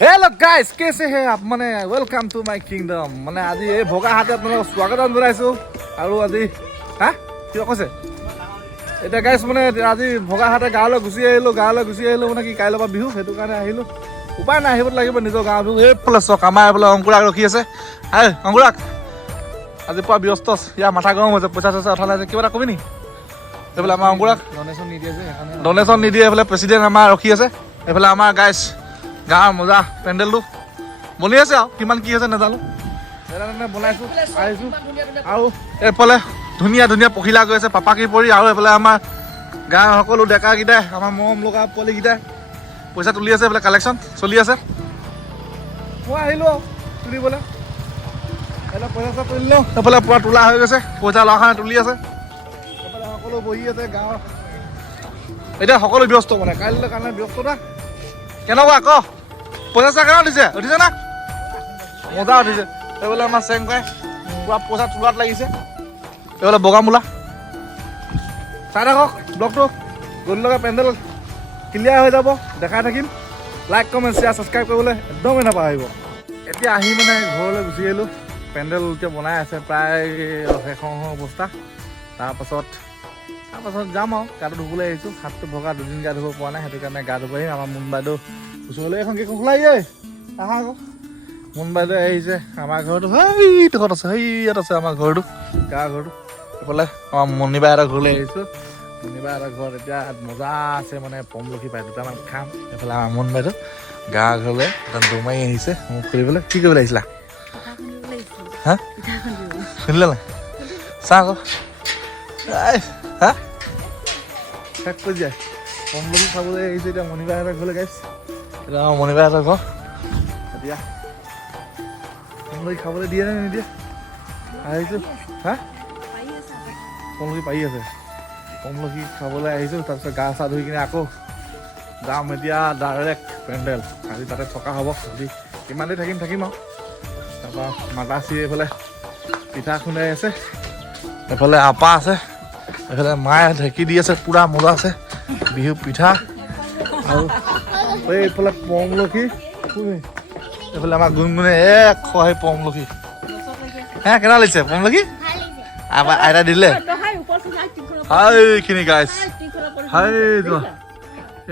hello guys कैसे हैं आप माने वेलकम टू माय किंगडम माने আজি এই ভগা হাতে আপোনাক স্বাগতম জনাইছো আৰু আজি হা কি কৈছে এটা গাইস মানে আজি ভগা হাতে গাঁৱলৈ গুচি আহিলো মানে কি কাইলৈ পৰা বিহু সেইটো কাৰণে আহিলো উপায় নাই আহিব লাগিব নিজৰ গাঁও বিহু এই প্লাছ কামাই বোলে অংকুৰাক ৰখি আছে এই অংকুৰাক আজি পুৱা ব্যস্ত ইয়া মাথা গৰম হৈছে পইচা চইচা উঠালে যে কিবা এটা কবি নি এইফালে আমাৰ অংকুৰাক ডনেশ্যন নিদিয়ে এইফালে প্ৰেচিডেণ্ট আমাৰ ৰখি আছে এইফালে আমাৰ গাইছ গাঁৱৰ মজা পেণ্ডেলটো বনি আছে আৰু কিমান কি হৈছে নাজানো বনাইছোঁ আহিছোঁ আৰু এইফালে ধুনীয়া ধুনীয়া পখিলা গৈ আছে পাপাকি পৰি আৰু এইফালে আমাৰ গাঁৱৰ সকলো ডেকাকেইটাই আমাৰ মৰম লগা পোৱালিকেইটাই পইচা তুলি আছে এইফালে কালেকশ্যন চলি আছে মই আহিলোঁ আৰু তুলিবলৈ এইফালে পইচা চইচা তুলিলোঁ এইফালে পূৰা তোলা হৈ গৈছে পইচা লোৱাৰ কাৰণে তুলি আছে এইফালে সকলো বহি আছে গাঁৱৰ এতিয়া সকলো ব্যস্ত মানে কাইলৈ কাৰণে ব্যস্ততা কেনেকুৱা ক পইচা চা কেনে উঠিছে না মজা উঠিছে এইফালে আমাৰ চেংকাই পুৰা পইচা তোলাত লাগিছে এইফালে বগা মূলা চাই থাকক ব্লগটো গধূলিলৈকে পেণ্ডেল ক্লিয়াৰ হৈ যাব দেখাই থাকিম লাইক কমেণ্ট শ্বেয়াৰ ছাবস্ক্ৰাইব কৰিবলৈ একদমেই নাপাহৰিব এতিয়া আহি মানে ঘৰলৈ গুচি আহিলোঁ পেণ্ডেল এতিয়া বনাই আছে প্ৰায় শেষ অৱস্থা তাৰপাছত যাম আৰু গাটো ধুবলৈ আহিছোঁ হাতটো ভগা দুদিন গা ধুব পৰা নাই সেইটো কাৰণে গা ধুব আহিম আমাৰ মুন বাইদেউ ওচৰলৈ এখন কেইখন খোলাই আহা আকৌ মুন বাইদেউ আহিছে আমাৰ ঘৰটো সেইডোখৰত আছে ইয়াত আছে আমাৰ ঘৰটো গা ঘৰটো এইফালে আমাৰ মণিবাই এটা ঘৰলৈ আহিছোঁ মণিবাই এটা ঘৰত এতিয়া মজা আছে মানে পমলখি পায় দুটামান খাম এইফালে আমাৰ মুন বাইদেউ গা ঘৰলৈ এটা দৌমাৰি আহিছে মোক ফুৰিবলৈ কি কৰিবলৈ আহিছিলা হা শুনিলে নাই চাহ আকৌ হা শেষ কৰি যায় পমলখি খাবলৈ আহিছে এতিয়া মণিবাই এটা ঘৰলৈ গাইছে এতিয়া আমাৰ মণিবাই এটা ঘৰ এতিয়া পমলখি খাবলৈ দিয়ে নে নিদিয়ে আহিছোঁ হা পমলখি পাৰি আছে পমলখি খাবলৈ আহিছোঁ তাৰপিছত গা চা ধুই কিনে আকৌ যাম এতিয়া ডাইৰেক্ট পেণ্ডেল আজি তাতে থকা হ'ব আজি কিমান দেৰি থাকিম আৰু তাৰপৰা মাতাচি এইফালে পিঠা খুন্দাই আছে এইফালে আপা আছে এইফালে মায়ে ঢেঁকী দি আছে পুৰা মজা আছে বিহু পিঠা আৰু এইফালে পমলখি এইফালে আমাৰ গুণগুণে খোৱাহি পমলখি হে কেনে লাগিছে পমলখি আমাৰ আইতা দিলে হাইখিনি গাইছ হাই যোৱা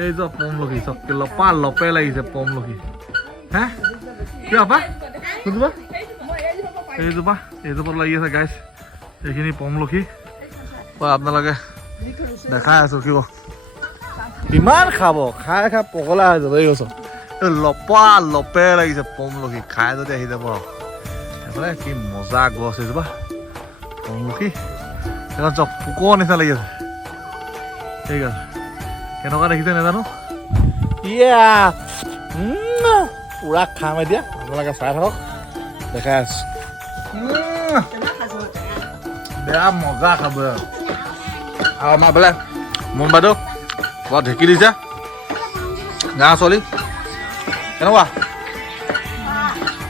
এই যোৱা পমলখি চবকে লপা লপে লাগিছে পমলখি হে কিয় আপা কোনজোপা এইজোপা লাগি আছে গাইছ এইখিনি পমলখি আপোনালোকে দেখাই আছো কিয় কিমান খাব খাই পগলা হৈ যাব এই ওচৰত লপা লপে লাগিছে পমলখি খাই যদি আহি যাব এইফালে কি মজা গছ এইজোপা পমলখি এইখন চব পোকৰ নিচিনা লাগি আছে ঠিক আছে কেনেকুৱা দেখিছে নাজানো ইয়া পুৰা খাম এতিয়া আপোনালোকে চাই থাকক দেখাই আছো বেয়া মজা খাব আৰু আমাৰ বোলে মুন বাইদেউ বৰ ঢেঁকী দিছে গাঁৱৰ ছোৱালী কেনেকুৱা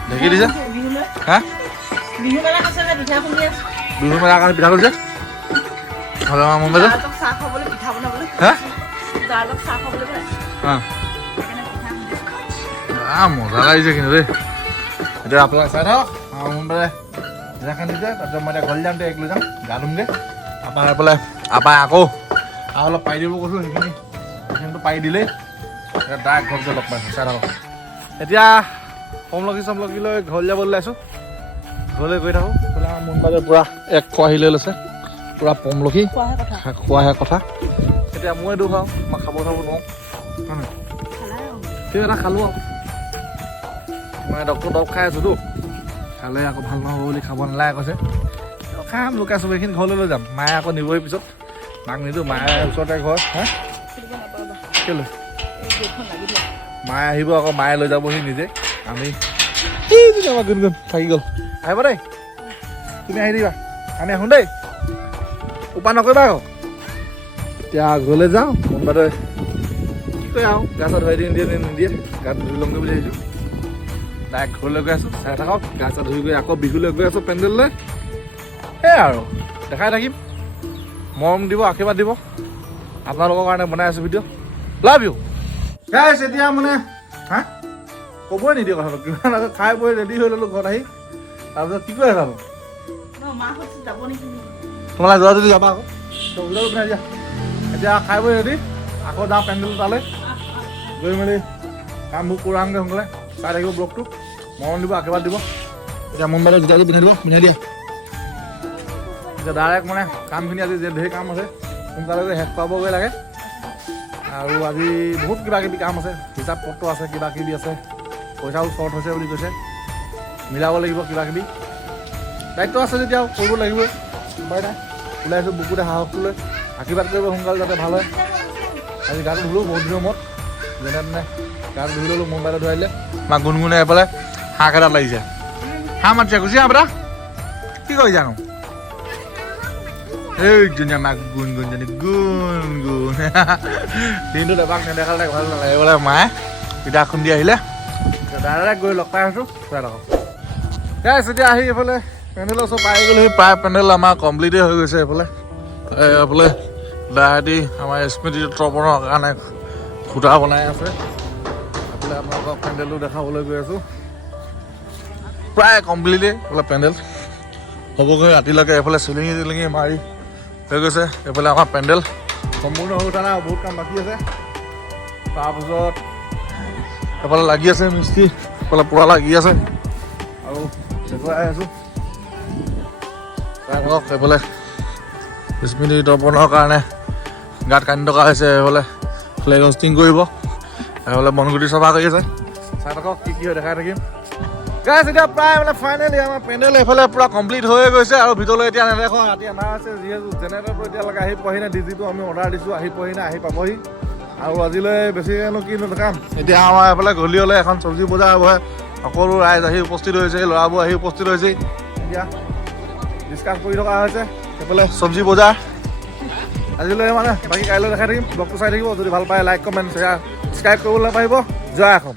ঢেঁকী দিছে হা বিহু মেলাৰ কাৰণে পিঠা খুলিছে আমাৰ মুন বাইদেউ মজা লাগিছে কিন্তু দেই এতিয়া আপোনালোকে চাই থাকক আমাৰ মুন বাইদেউ পিঠাখন দিছে তাৰপিছত মই এতিয়া ঘৰলৈ যাম এক লৈ যাম গা ধুমগৈ আপাৰ পেলাই আপাই আকৌ আৰু অলপ পাৰি দিব কৈছোঁ সেইখিনিতো পাৰি দিলেই এতিয়া ডাইৰেক্ট ঘৰত লগ পাইছোঁ চাই থাকক এতিয়া পমলখি চমলখি লৈ ঘৰলৈ যাবলৈ ওলাইছোঁ ঘৰলৈ গৈ থাকোঁ বোলে আমাৰ মুন বাইদেউ পূৰা এক খোৱাহি লৈ লৈছে পূৰা পমলখি খোৱাহে কথা এতিয়া মই দুখ আৰু মই খাব নোৱাৰোঁ সেই এটা খালোঁ আৰু মই ডক্টৰ দৰৱ খাই আছোঁতো খালে আকৌ ভাল নহ'ব বুলি খাব নালাগে কৈছে খাম লুকাই চব এইখিনি ঘৰলৈ লৈ যাম মায়ে আকৌ নিবই পিছত মাক নিদিওঁ মায়ে ওচৰতে ঘৰ হা কেলৈ মায়ে আহিব আকৌ মায়ে লৈ যাবহি নিজে আমি আমাৰ গুণ থাকি গ'ল আহিব দেই তুমি আহি দিবা আমি আহোঁ দেই উপায় নকৰিবা আকৌ এতিয়া ঘৰলৈ যাওঁ কোনোবাতে কি কয় আৰু গা চা ধুৱাই নিদিয়ে গাত ধুই ল'মগৈ বুলি আহিছোঁ ডাইৰেক্ট ঘৰলৈ গৈ আছোঁ চাই থাকক গা চা ধুই গৈ আকৌ বিহুলৈ গৈ আছোঁ পেণ্ডেললৈ সেয়াই আৰু দেখাই থাকিম মৰম দিব আশীৰ্বাদ দিব আপোনালোকৰ কাৰণে বনাই আছোঁ ভিডিঅ' লাভ ইউ গাইছ এতিয়া মানে হা ক'বই নিদিয়ে কথাটো কিমান আগত খাই বৈ ৰেডি হৈ ল'লোঁ ঘৰত আহি তাৰপিছত কি কৰি আছা তোমালোকে যোৱা যদি যাবা আকৌ ওলাব পিনে দিয়া এতিয়া খাই বৈ ৰেডি আকৌ যাওঁ পেণ্ডেল তালৈ গৈ মেলি কামবোৰ কৰোঁ আনগৈ সোনকালে চাই থাকিব ব্লগটো মৰম দিব আশীৰ্বাদ দিব এতিয়া মুম্বাইলৈ জোতাযোৰ পিন্ধাই দিয়া এতিয়া ডাইৰেক্ট মানে কামখিনি আজি যে ধেৰ কাম আছে সোনকালে শেষ পাবগৈ লাগে আৰু আজি বহুত কিবা কিবি কাম আছে হিচাপ পত্ৰ আছে কিবা কিবি আছে পইচাও শ্বৰ্ট হৈছে বুলি কৈছে মিলাব লাগিব কিবা কিবি দায়িত্ব আছে যেতিয়া কৰিব লাগিবই উপায় নাই ওলাইছোঁ বুকুতে সাহসটো লৈ আশীৰ্বাদ কৰিব সোনকালে যাতে ভাল হয় আজি গাটো ধুলোঁ বহুত দিনৰ মূৰত যেনে তেনে গাটো ধুই ল'লোঁ মোবাইলত ধুৱাই দিলে মাক গুণগুণে এফালে হাঁহ এটাত লাগিছে হাঁহ মাতিছে গুচি আহ বেটা কি কৰিছানো এই ধুনীয়া মাক গুণগুণজনী গুণগুণ দিনটোত এপাক নেদেখালে ভাল নালাগে বোলে মায়ে পিঠা খুন্দি আহিলে ডাইৰেক্ট গৈ লগ পাই আছোঁ চাই থাকক এতিয়া আহি এইফালে পেণ্ডেলৰ ওচৰত পাই গ'লোহি প্ৰায় পেণ্ডেল আমাৰ কমপ্লিটেই হৈ গৈছে এইফালে এইফালে দাহেঁতি আমাৰ স্মৃতি তৰ্পণৰ কাৰণে খুটা বনাই আছে এইফালে আপোনালোকক পেণ্ডেলটো দেখাবলৈ গৈ আছোঁ প্ৰায় কমপ্লিটেই এইফালে পেণ্ডেল হ'বগৈ ৰাতিলৈকে এইফালে চিলিঙি টিলিঙি মাৰি হৈ গৈছে এইফালে আমাৰ পেণ্ডেল সম্পূৰ্ণ হৈ উঠা নাই বহুত কাম বাকী আছে তাৰপিছত এইফালে লাগি আছে মিস্ত্ৰী এইফালে পূৰা লাগি আছে আৰু দেখুৱাই আছোঁ এইফালে স্মৃতি তৰ্পণৰ কাৰণে গাঁত কান্দি থকা হৈছে এইফালে ফ্লেগ হোষ্টিং কৰিব এইফালে বনগুটি চফা কৰি আছে চাই থাকক কি হয় দেখাই থাকিম গাইছ এতিয়া প্ৰায় মানে ফাইনেলি আমাৰ পেণ্ডেল এইফালে পূৰা কমপ্লিট হৈ গৈছে আৰু ভিতৰলৈ এতিয়া নেদেখোঁ ৰাতি আন্ধাৰ আছে যিহেতু জেনেৰেটৰটো এতিয়ালৈকে আহি পোৱাহি নাই ডিজিটো আমি অৰ্ডাৰ দিছোঁ আহি পোৱাহি নাই আহি পাবহি আৰু আজিলৈ বেছিনো কিনো দেখাম এতিয়া আমাৰ এইফালে গলিয়লৈ এখন চব্জি বজাৰ বহে সকলো ৰাইজ আহি উপস্থিত হৈছে ল'ৰাবোৰ আহি উপস্থিত হৈছে এতিয়া ডিছকাছ কৰি থকা হৈছে সেইফালে চব্জি বজাৰ আজিলৈ মানে বাকী কাইলৈ দেখাই থাকিম ব্লগটো চাই থাকিব যদি ভাল পায় লাইক কমেণ্ট শ্বেয়াৰ ছাবস্ক্ৰাইব কৰিবলৈ পাৰিব জয় অসম